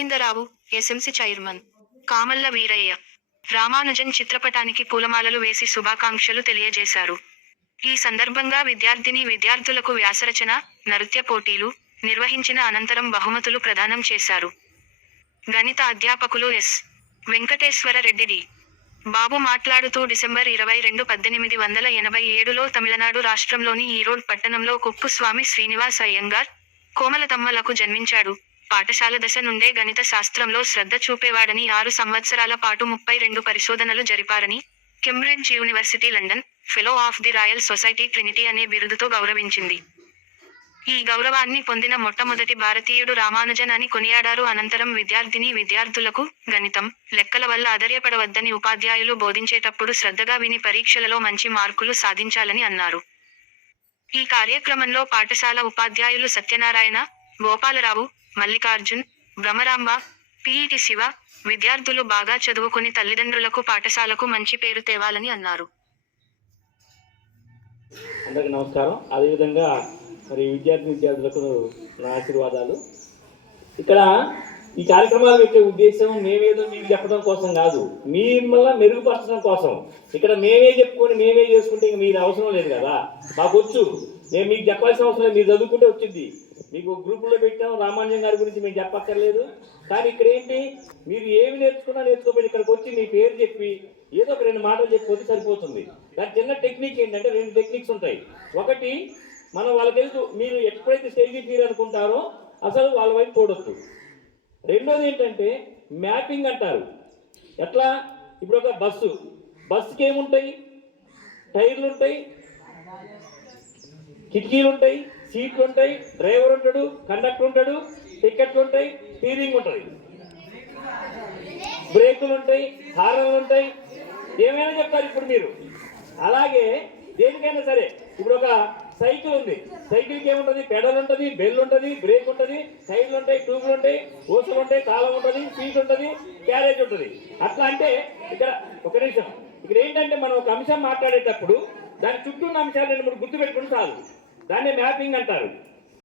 Govindarao SMC chairman Kamalla Veeraiah Ramanujan చిత్రపటానికి పూలమాలలు వేసి శుభాకాంక్షలు తెలియజేశారు. ఈ సందర్భంగా విద్యార్థిని విద్యార్థులకు వ్యాసరచన నృత్య పోటీలు నిర్వహించిన అనంతరం బహుమతులు ప్రదానం చేశారు. గణిత అధ్యాపకులు ఎస్. వెంకటేశ్వర రెడ్డిడి బాబు మాట్లాడుతూ డిసెంబర్ ఇరవై రెండు పద్దెనిమిది వందల ఎనభై ఏడులో తమిళనాడు రాష్ట్రంలోని ఈరోడ్ పట్టణంలో కుప్పుస్వామి శ్రీనివాస్ అయ్యంగార్ కోమలతమ్మలకు జన్మించాడు. పాఠశాల దశ నుండే గణిత శాస్త్రంలో శ్రద్ధ చూపేవాడని ఆరు సంవత్సరాల పాటు ముప్పై రెండు పరిశోధనలు జరిపారని Cambridge University London Fellow of the Royal Society Trinity అనే బిరుదుతో గౌరవించింది. ఈ గౌరవాన్ని పొందిన మొట్టమొదటి భారతీయుడు రామానుజన్ అని కొనియాడారు. అనంతరం విద్యార్థిని విద్యార్థులకు గణితం లెక్కల వల్ల ఆధర్యపడవద్దని ఉపాధ్యాయులు బోధించేటప్పుడు శ్రద్ధగా విని పరీక్షలలో మంచి మార్కులు సాధించాలని అన్నారు. ఈ కార్యక్రమంలో పాఠశాల ఉపాధ్యాయులు సత్యనారాయణ గోపాలరావు మల్లికార్జున్ భ్రమరాంబ పిఈటి శివ విద్యార్థులు బాగా చదువుకుని తల్లిదండ్రులకు పాఠశాలకు మంచి పేరు తేవాలని అన్నారు. అందరికీ నమస్కారం. అదేవిధంగా మరి విద్యార్థి విద్యార్థులకు నా ఆశీర్వాదాలు. ఇక్కడ ఈ కార్యక్రమాలు పెట్టే ఉద్దేశం మేమేదో మీకు చెప్పడం కోసం కాదు. మిమ్మల్ని మెరుగుపరచడం కోసం. ఇక్కడ మేమే చెప్పుకొని మేమే చేసుకుంటే ఇంక మీరు అవసరం లేదు కదా. మాకు వచ్చు మేము మీకు చెప్పాల్సిన అవసరం లేదు. మీరు చదువుకుంటే వచ్చింది. మీకు గ్రూపులో పెట్టాం రామానుజం గారి గురించి మేము చెప్పక్కర్లేదు. కానీ ఇక్కడ ఏంటి? మీరు ఏమి నేర్చుకున్నా నేర్చుకోకపోయి ఇక్కడికి వచ్చి మీ పేరు చెప్పి ఏదో ఒక రెండు మాటలు చెప్పి సరిపోతుంది. దాని చిన్న టెక్నిక్ ఏంటంటే రెండు టెక్నిక్స్ ఉంటాయి. ఒకటి మనం వాళ్ళకి తెలుసు మీరు ఎప్పుడైతే స్టేజ్కి తీరు అనుకుంటారో అసలు వాళ్ళ వైపు చూడొచ్చు రెండోది ఏంటంటే మ్యాపింగ్ అంటారు. ఎట్లా? ఇప్పుడు ఒక బస్సు. బస్సుకి ఏముంటాయి? టైర్లు ఉంటాయి. కిటికీలు ఉంటాయి. సీట్లు ఉంటాయి డ్రైవర్ ఉంటాడు కండక్టర్ ఉంటాడు టికెట్లు ఉంటాయి స్టీరింగ్ ఉంటుంది బ్రేకులు ఉంటాయి హార్న్లు ఉంటాయి ఏమైనా చెప్తారు ఇప్పుడు మీరు? అలాగే దేనికైనా సరే ఇప్పుడు ఒక సైకిల్ ఉంది. సైకిల్కి ఏముంటుంది? పెడల్ ఉంటుంది బెల్ ఉంటుంది బ్రేక్ ఉంటుంది సైడ్లు ఉంటాయి ట్యూబ్లు ఉంటాయి ఓసలు ఉంటాయి తాళం ఉంటుంది సీట్ ఉంటుంది క్యారేజ్ ఉంటుంది అట్లా అంటే ఇక్కడ ఒక నిమిషం. ఇక్కడ ఏంటంటే మనం ఒక అంశం మాట్లాడేటప్పుడు దాని చుట్టూ ఉన్న అంశాలు రెండు మూడు గుర్తు పెట్టుకుని చాలు. దాన్ని మ్యాపింగ్ అంటారు.